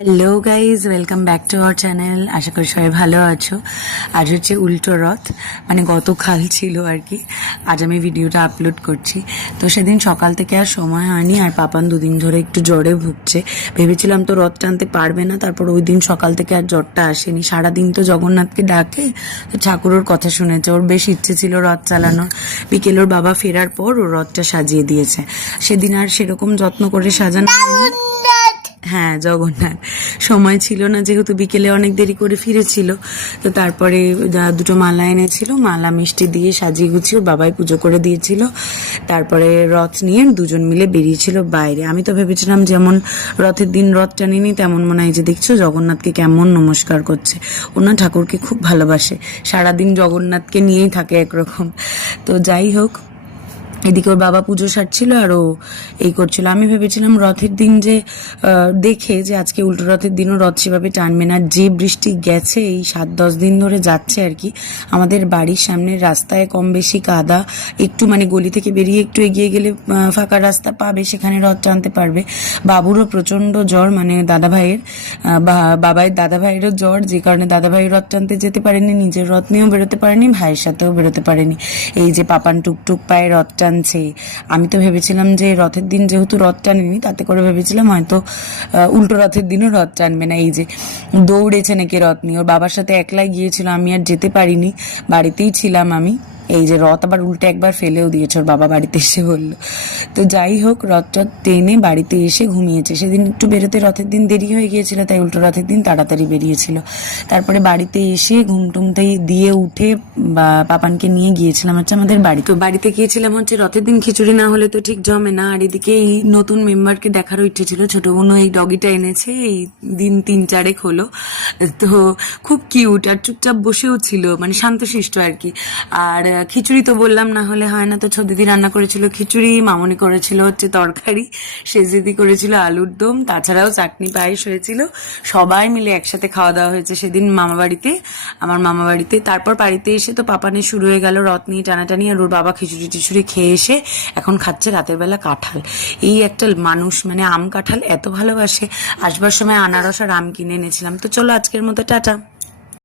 Hello guys, welcome back to our channel. আশা করি সবাই ভালো আছো। আজ হচ্ছে উল্টো রথ, মানে গতকাল ছিল আর কি। আজ আমি ভিডিওটা আপলোড করছি। তো সেদিন সকাল থেকে আর সময় হয়নি, আর পাপান দুদিন ধরে একটু জ্বরে ভুগছে। ভেবেছিলাম তো রথ টানতে পারবে না, তারপর ওই দিন সকাল থেকে আর জ্বরটা আসেনি। সারাদিন তো জগন্নাথকে ডাকে, তো ঠাকুরের কথা শুনেছে। ওর বেশ ইচ্ছে ছিল রথ চালানোর। বিকেল ওর বাবা ফেরার পর ও রথটা সাজিয়ে দিয়েছে। সেদিন আর সেরকম যত্ন করে সাজানো হয়নি। হ্যাঁ, জগন্নাথ। সময় ছিল না, যেহেতু বিকেলে অনেক দেরি করে ফিরেছিল। তো তারপরে দুটো মালা এনেছিল, মালা মিষ্টি দিয়ে সাজিয়ে গুছিয়ে ওর বাবাই পুজো করে দিয়েছিল। তারপরে রথ নিয়ে দুজন মিলে বেরিয়েছিল বাইরে। আমি তো ভেবেছিলাম যেমন রথের দিন রথ টানিনি, তেমন মনে হয় যে দেখছো জগন্নাথকে কেমন নমস্কার করছে। ওনার ঠাকুরকে খুব ভালোবাসে, সারাদিন জগন্নাথকে নিয়েই থাকে একরকম। তো যাই হোক, এদিকে ওর বাবা পুজো সারছিল আর ও এই করছিল। আমি ভেবেছিলাম রথের দিন যে দেখে যে আজকে উল্টো রথের দিনও রথ সেভাবে টানবে না। যে বৃষ্টি গেছে এই 7-10 দিন ধরে যাচ্ছে আর কি। আমাদের বাড়ির সামনের রাস্তায় কম বেশি কাদা, একটু মানে গলি থেকে বেরিয়ে একটু এগিয়ে গেলে ফাঁকা রাস্তা পাবে, সেখানে রথ টানতে পারবে। বাবুরও প্রচণ্ড জ্বর, মানে দাদাভাইয়ের বাবাইয়ের দাদাভাইয়েরও জ্বর, যে কারণে দাদাভাই রথ টানতে যেতে পারেনি, নিজের রথ নিয়েও বেরোতে পারেনি, ভাইয়ের সাথেও বেরোতে পারেনি। এই যে পাপান টুকটুক পায়ে রথ টানছে। আমি তো ভেবেছিলাম যে রথের দিন যেহেতু রথ টানেনি, তাতে করে ভেবেছিলাম হয়তো উল্টো রথের দিনও রথ টানবে না। এই যে দৌড়েছে নাকি রথ নিয়ে, ওর বাবার সাথে একলাই গিয়েছিল, আমি আর যেতে পারিনি, বাড়িতেই ছিলাম আমি। এই যে রথ আবার উল্টে একবার ফেলেও দিয়েছে, ওর বাবা বাড়িতে এসে বললো। তো যাই হোক, রথটা টেনে বাড়িতে এসে ঘুমিয়েছে। সেদিন একটু বেরোতে রথের দিন দেরি হয়ে গিয়েছিল, তাই উল্টো রথের দিন তাড়াতাড়ি বেরিয়েছিল। তারপরে বাড়িতে এসে ঘুমটুমটাই দিয়ে উঠে পাপানকে নিয়ে গিয়েছিলাম হচ্ছে আমাদের বাড়ি। তো বাড়িতে গিয়েছিলাম হচ্ছে রথের দিন খিচুড়ি না হলে তো ঠিক জমে না। আর এদিকে এই নতুন মেম্বারকে দেখারও ইচ্ছে ছিল। ছোট বোনও এই ডগিটা এনেছে, এই দিন 3-4 হলো। তো খুব কিউট, আর চুপচাপ বসেও ছিল, মানে শান্তশিষ্ট আর কি। আর খিচুড়ি তো বললাম না হলে হয় না, তো দিদি রান্না করেছিল খিচুড়ি, মামনি করেছিল হচ্ছে তরকারি, সেজদিদি করেছিল আলুর দম, তাছাড়াও চাটনি পায়েস হয়েছিল। সবাই মিলে একসাথে খাওয়া দাওয়া হয়েছে সেদিন আমার মামা বাড়িতে। তারপর বাড়িতে এসে তো পাপানের শুরু হয়ে গেল রথ নিয়ে টানাটানি, আর ওর বাবা খিচুড়ি টিচুড়ি খেয়ে এসে এখন খাচ্ছে রাতের বেলা কাঁঠাল। এই একটা মানুষ, মানে আম কাঁঠাল এত ভালোবাসে। আসবার সময় আনারস আর আম কিনে এনেছিলাম। তো চলো আজকের মতো টাটা।